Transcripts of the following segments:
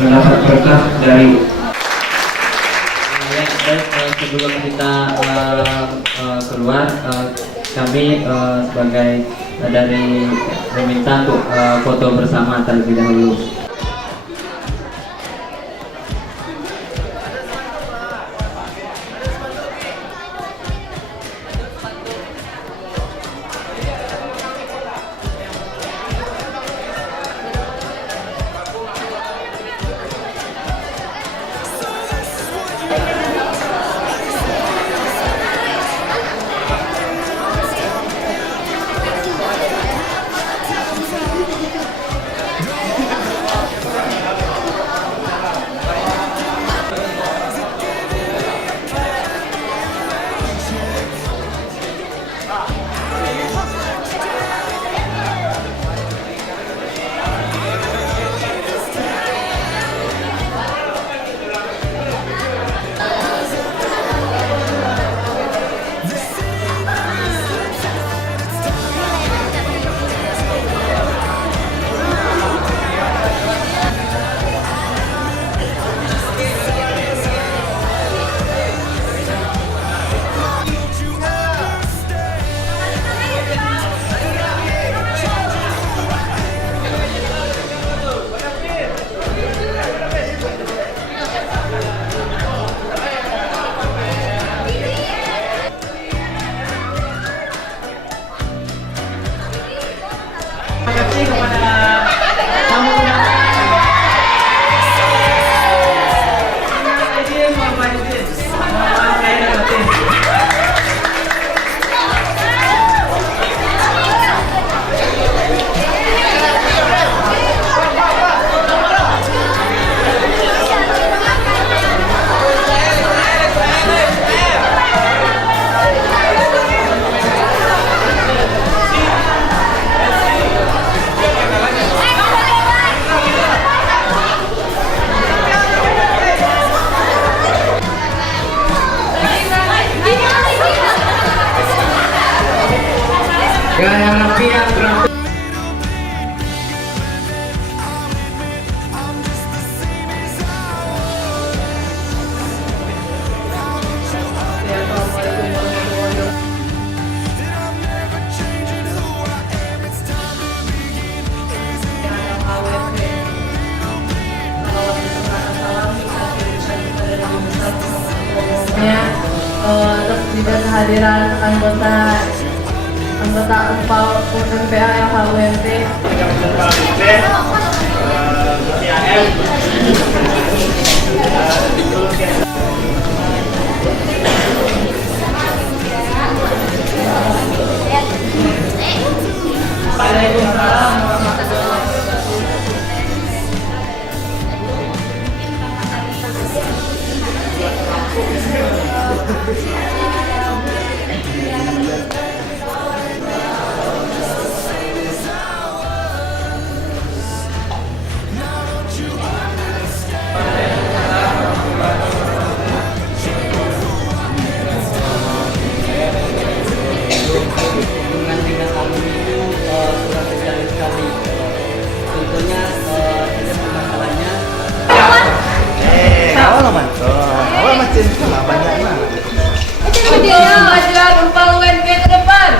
mendapat berkah dari. Baik, sebelum kita keluar, kami sebagai dari meminta untuk foto bersama terlebih dahulu. Terima kasih kepada tamu undangan. Gaya rapi yang terakhir. Terus juga kehadiran anggota UMPA LHUMP. Waalaikumsalam warahmatullahi Dia majuan Umpal UNP ke depan.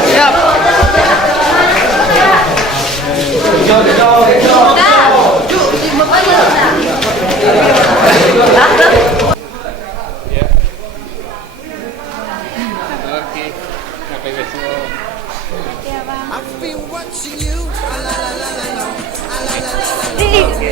Siap.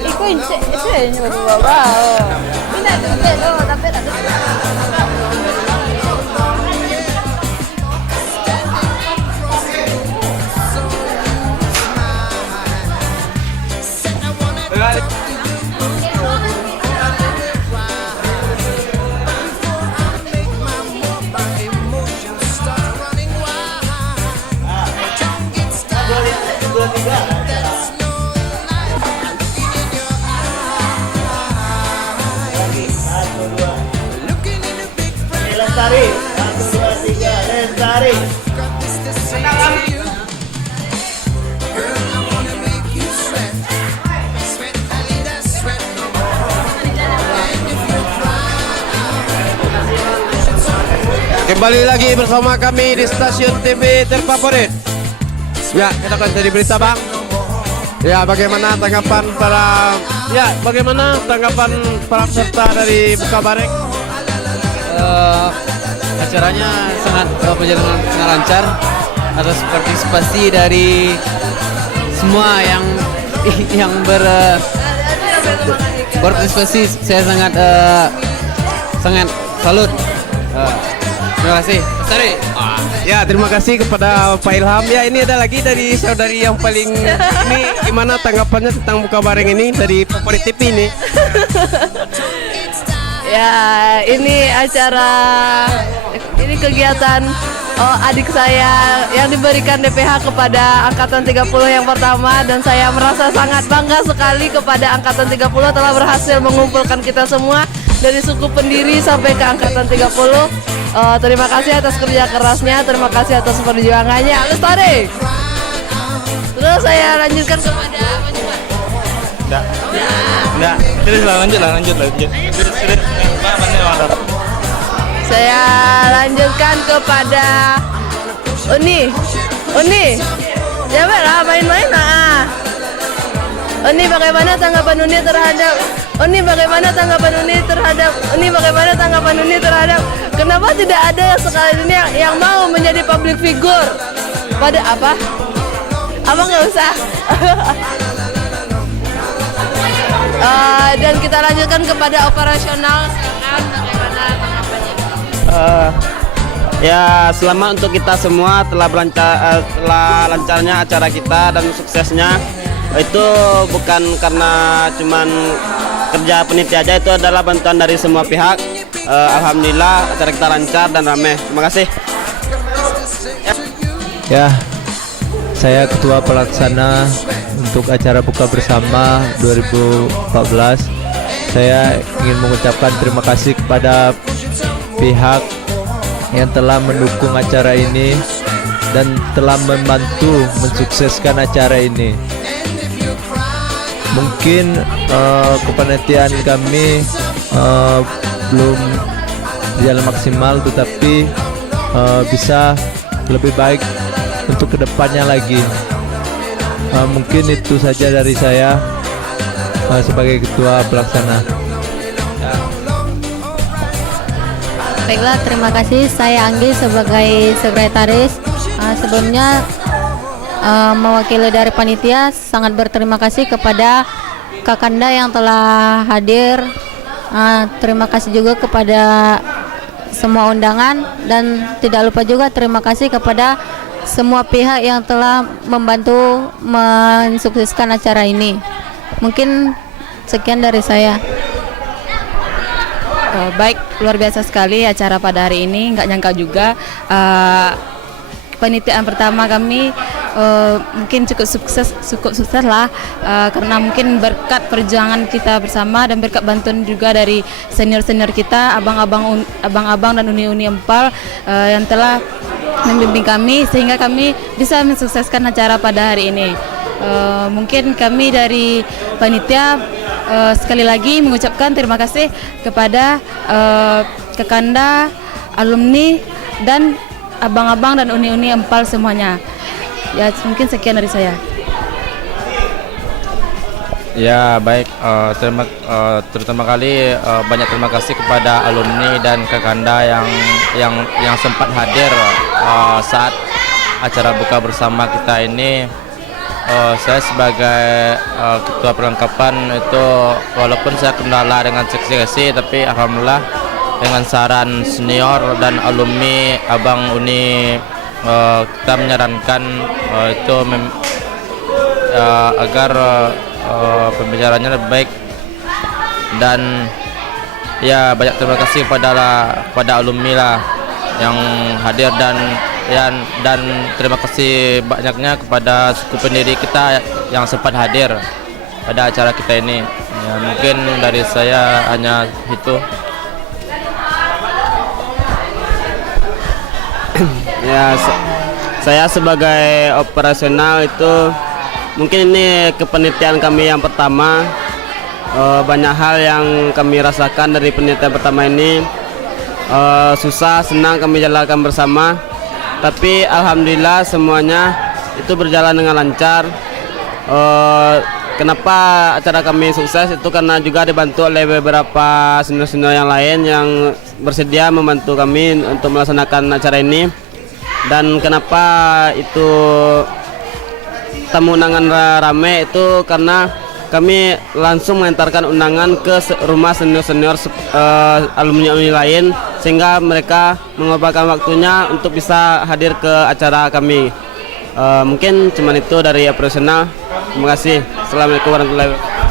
Iku itu bawa. Ini ada tapi ada. Lestari, 1, 2, 3, Lestari. Kembali lagi bersama kami di stasiun TV terfavorit. Ya, kita akan jadi berita bang. Ya, bagaimana tanggapan para peserta dari Buka Bareng? Acaranya sangat berjalan sangat lancar atas partisipasi dari semua yang berpartisipasi. Saya sangat salut. Terima kasih. Sari. Ya, terima kasih kepada Pak Ilham. Ya, ini ada lagi dari saudari yang paling ini gimana tanggapannya tentang Buka Bareng ini dari Favorit TV ini? Ya, ini kegiatan adik saya yang diberikan DPH kepada Angkatan 30 yang pertama, dan saya merasa sangat bangga sekali kepada Angkatan 30 telah berhasil mengumpulkan kita semua dari suku pendiri sampai ke Angkatan 30. Terima kasih atas kerja kerasnya, terima kasih atas perjuangannya. Lestari. Terus saya lanjutkan kepada apa coba? Enggak. Terus lanjut. Saya lanjutkan kepada Uni. Janganlah main-main. Uni, bagaimana tanggapan Uni terhadap kenapa tidak ada yang sekali ini yang mau menjadi public figure? Pada apa? Abang nggak usah. Dan kita lanjutkan kepada operasional. Silakan, bagaimana tanggapannya? Ya, selamat untuk kita semua telah lancarnya acara kita dan suksesnya. Itu bukan karena cuman kerja penitia aja, itu adalah bantuan dari semua pihak. Alhamdulillah acara kita lancar dan ramai. Terima kasih. Ya, saya ketua pelaksana untuk acara Buka Bersama 2014. Saya ingin mengucapkan terima kasih kepada pihak yang telah mendukung acara ini dan telah membantu mensukseskan acara ini. Mungkin kepanitiaan kami belum berjalan maksimal, tetapi bisa lebih baik untuk kedepannya lagi. Mungkin itu saja dari saya sebagai ketua pelaksana. Baiklah, terima kasih. Saya Anggi sebagai sekretaris. Sebelumnya mewakili dari panitia sangat berterima kasih kepada Kakanda yang telah hadir. Terima kasih juga kepada semua undangan, dan tidak lupa juga terima kasih kepada semua pihak yang telah membantu mensukseskan acara ini. Mungkin sekian dari saya. Baik, luar biasa sekali acara pada hari ini. Nggak nyangka juga penitian pertama kami mungkin cukup sukses lah, karena mungkin berkat perjuangan kita bersama dan berkat bantuan juga dari senior kita, abang-abang dan uni-uni empal yang telah membimbing kami sehingga kami bisa mensukseskan acara pada hari ini. Mungkin kami dari panitia sekali lagi mengucapkan terima kasih kepada Kakanda, alumni, dan abang-abang dan uni-uni empal semuanya. Ya, mungkin sekian dari saya. Ya, baik. Terutama kali banyak terima kasih kepada alumni dan Kakanda yang sempat hadir saat acara Buka Bersama kita ini. Saya sebagai ketua perlengkapan itu, walaupun saya kendala dengan seksi, tapi alhamdulillah dengan saran senior dan alumni abang uni kita menyarankan agar pembicaraannya lebih baik, dan ya banyak terima kasih pada alumni lah yang hadir, dan terima kasih banyaknya kepada suku pendiri kita yang sempat hadir pada acara kita ini. Ya, mungkin dari saya hanya itu. Ya, saya sebagai operasional itu mungkin ini kepanitiaan kami yang pertama. Banyak hal yang kami rasakan dari penelitian pertama ini. susah senang kami jalankan bersama, tapi alhamdulillah semuanya itu berjalan dengan lancar. Kenapa acara kami sukses itu karena juga dibantu oleh beberapa senior-senior yang lain yang bersedia membantu kami untuk melaksanakan acara ini. Dan kenapa itu tamu undangan rame itu karena kami langsung mengantarkan undangan ke rumah senior-senior alumni lain, sehingga mereka mengorbankan waktunya untuk bisa hadir ke acara kami. Mungkin cuma itu dari operasional. Terima kasih. Assalamualaikum warahmatullahi wabarakatuh.